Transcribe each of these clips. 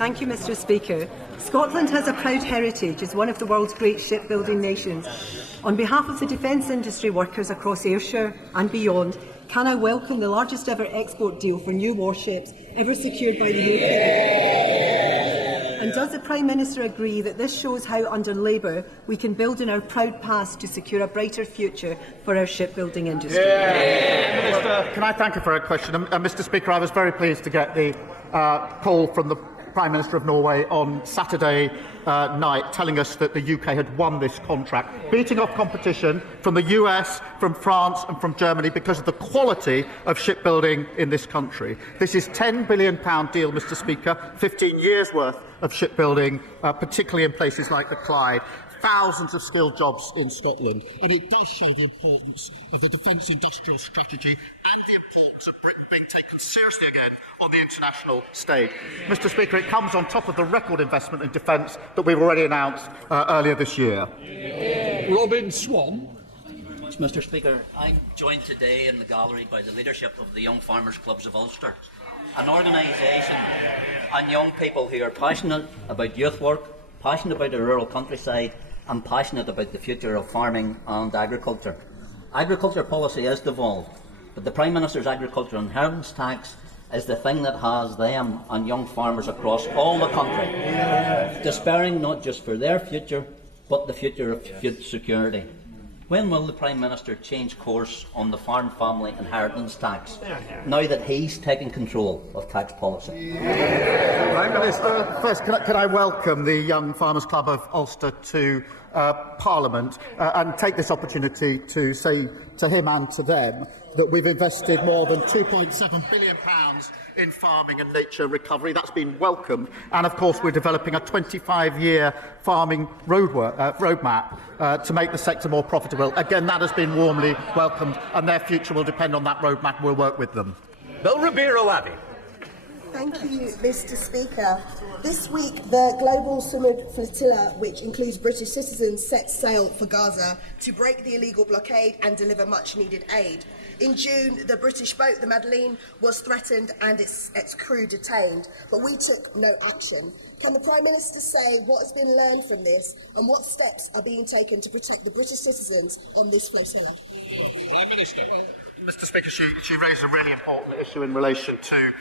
Thank you, Mr. Speaker. Scotland has a proud heritage as one of the world's great shipbuilding nations. On behalf of the defence industry workers across Ayrshire and beyond, can I welcome the largest ever export deal for new warships ever secured by the UK? And does the Prime Minister agree that this shows how, under Labour, we can build in our proud past to secure a brighter future for our shipbuilding industry? Minister, can I thank you for a question? Mr. Speaker, I was very pleased to get the call from the Prime Minister of Norway on Saturday night telling us that the UK had won this contract, beating off competition from the US, from France and from Germany because of the quality of shipbuilding in this country. This is a £10 billion deal, Mr. Speaker, 15 years' worth of shipbuilding, particularly in places like the Clyde. Thousands of skilled jobs in Scotland, and it does show the importance of the defence industrial strategy and the importance of Britain being taken seriously again on the international stage. Mr. Speaker, it comes on top of the record investment in defence that we've already announced earlier this year. Robin Swan. Mr. Speaker, I'm joined today in the gallery by the leadership of the Young Farmers Clubs of Ulster, an organisation and young people who are passionate about youth work, passionate about the rural countryside and passionate about the future of farming and agriculture. Agriculture policy is devolved, but the Prime Minister's agriculture inheritance tax is the thing that has them and young farmers across all the country despairing not just for their future, but the future of food security. When will the Prime Minister change course on the farm family inheritance tax, now that he's taken control of tax policy? Prime Minister, first, can I welcome the Young Farmers Club of Ulster to Parliament and take this opportunity to say to him and to them that we've invested more than £2.7 billion in farming and nature recovery. That's been welcomed. And, of course, we're developing a 25-year farming roadmap to make the sector more profitable. Again, that has been warmly welcomed, and their future will depend on that roadmap. We'll work with them. Bill Ribeiro Abbey. Thank you, Mr. Speaker. This week, the Global Sumud Flotilla, which includes British citizens, set sail for Gaza to break the illegal blockade and deliver much-needed aid. In June, the British boat, the Madeleine, was threatened and its crew detained, but we took no action. Can the Prime Minister say what has been learned from this and what steps are being taken to protect the British citizens on this flotilla? Prime Minister. Mr. Speaker, she raised a really important issue in relation to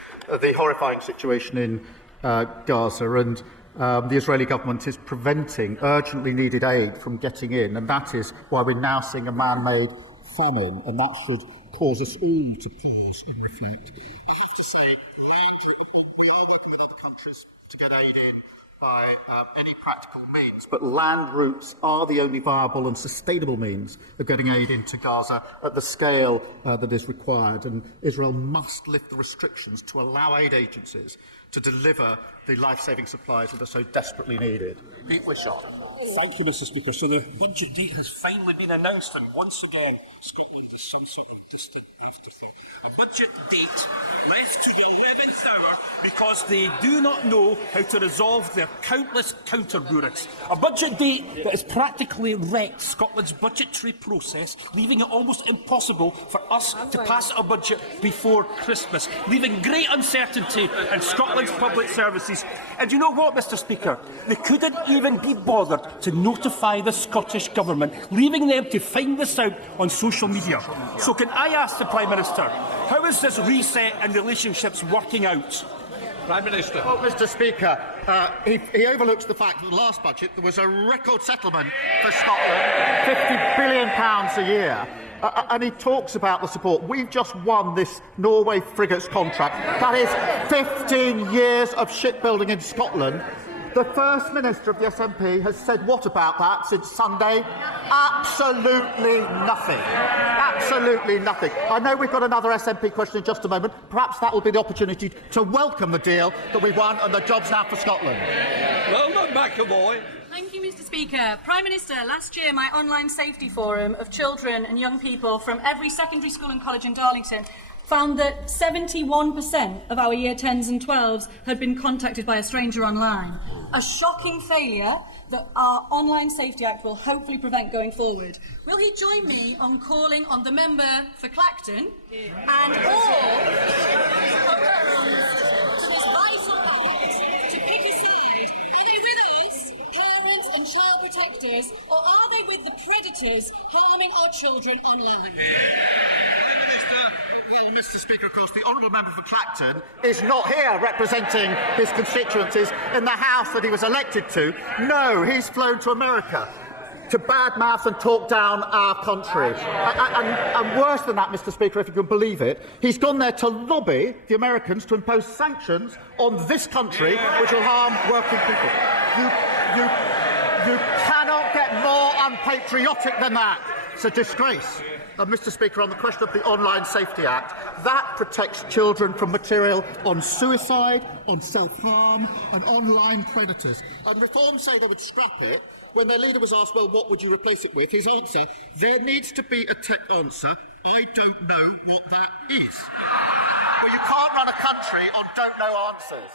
the horrifying situation in Gaza, and the Israeli government is preventing urgently needed aid from getting in, and that is why we're now seeing a man-made famine, and that should cause us all to pause and reflect. I have to say, we are working with other countries to get aid in by any practical means, but land routes are the only viable and sustainable means of getting aid into Gaza at the scale that is required, and Israel must lift the restrictions to allow aid agencies to deliver the life-saving supplies that are so desperately needed. Pete Wishart. Thank you, Mr. Speaker. So the budget deal has finally been announced, and once again, Scotland is some sort of distant afterthought. A budget date left to the 11th hour because they do not know how to resolve their countless counter-rubrics. A budget date that has practically wrecked Scotland's budgetary process, leaving it almost impossible for us to pass a budget before Christmas, leaving great uncertainty in Scotland's public services. And you know what, Mr. Speaker? They couldn't even be bothered to notify the Scottish Government, leaving them to find this out on social media. So can I ask the Prime Minister, how is this reset in relationships working out? Prime Minister. Well, Mr. Speaker, he overlooks the fact that in the last budget there was a record settlement for Scotland, £50 billion a year. And he talks about the support. We've just won this Norway frigates contract. That is 15 years of shipbuilding in Scotland. The First Minister of the SNP has said what about that since Sunday? Absolutely nothing. Absolutely nothing. I know we've got another SNP question in just a moment. Perhaps that will be the opportunity to welcome the deal that we won and the jobs now for Scotland. Well done, McAvoy. Thank you, Mr. Speaker. Prime Minister, last year my online safety forum of children and young people from every secondary school and college in Darlington found that 71% of our Year 10s and 12s had been contacted by a stranger online. A shocking failure that our Online Safety Act will hopefully prevent going forward. Will he join me on calling on the member for Clacton and all to this vital act to pick his actors, or are they with the predators harming our children online? Well, Mr. Speaker, of course, the honourable member for Clacton is not here representing his constituencies in the House that he was elected to. No, he's flown to America to badmouth and talk down our country. And worse than that, Mr. Speaker, if you can believe it, he's gone there to lobby the Americans to impose sanctions on this country which will harm working people. You cannot get more unpatriotic than that. It's a disgrace. Mr. Speaker, on the question of the Online Safety Act, that protects children from material on suicide, on self-harm and online predators. And Reform say they would scrap it. When their leader was asked, well, what would you replace it with? His answer, there needs to be a tech answer. I don't know what that is. Well, you can't run a country on don't know answers.